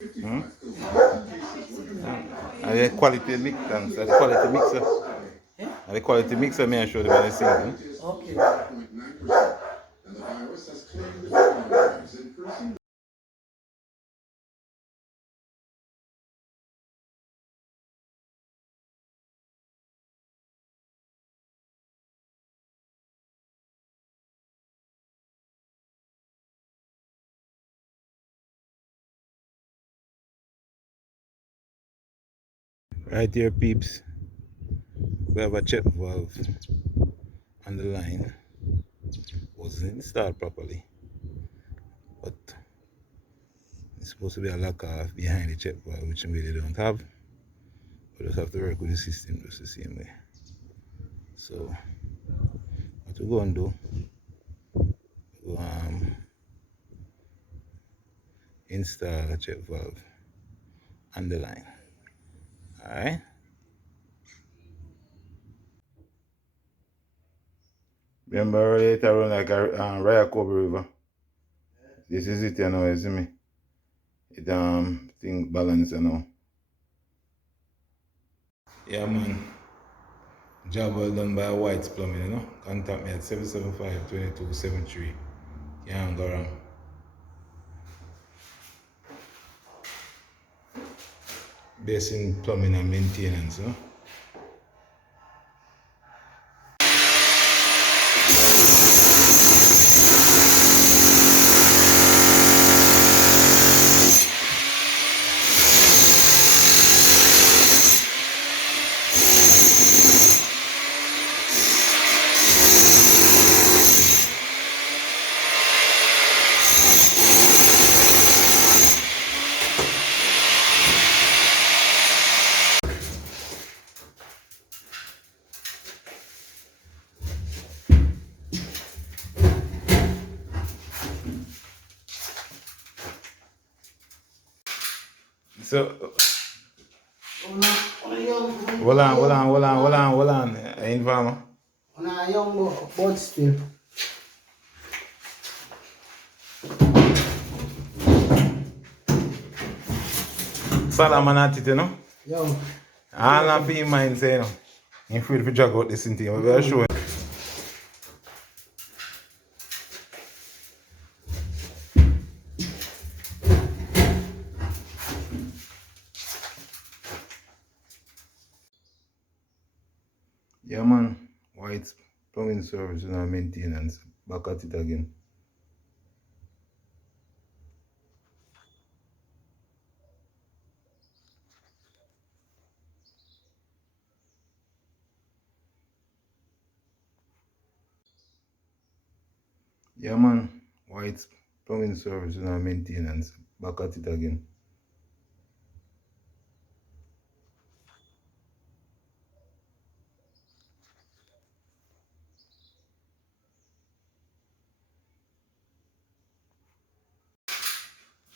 Hmm? And the quality mixer, and the quality mixer. Yeah? And the quality mixer may I show them in the sink. Okay. Right here, peeps, we have a check valve on the line. Wasn't installed properly, but it's supposed to be a lock off behind the check valve, which we really don't have. We just have to work with the system just the same way. So, what we're going to do, we'll install a check valve on the line. Alright? Remember earlier it run like a Ryakobo River. This is it, you know, you see me? It thing balance, you know. Yeah man. Job well done by Whyte Plumbing, you know. Contact me at 775-2273. Can't go wrong. Based in plumbing and maintenance, you know. So hold on. Informer. On a young but still. Salam and at it, you know. Young. All of in mind say, you know. In free to drag out this thing, we will show. Yeah man, Whyte Plumbing Service and Maintenance. Back at it again. Yeah man, Whyte Plumbing Service and Maintenance. Back at it again.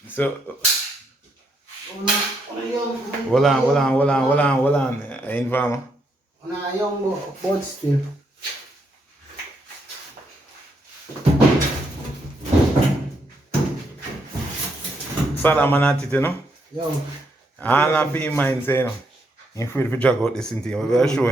So hold on. Informer. On a young but still. Salam and at it, you know. Young. All of in mind say, you know. In free to drag out this thing, we will show.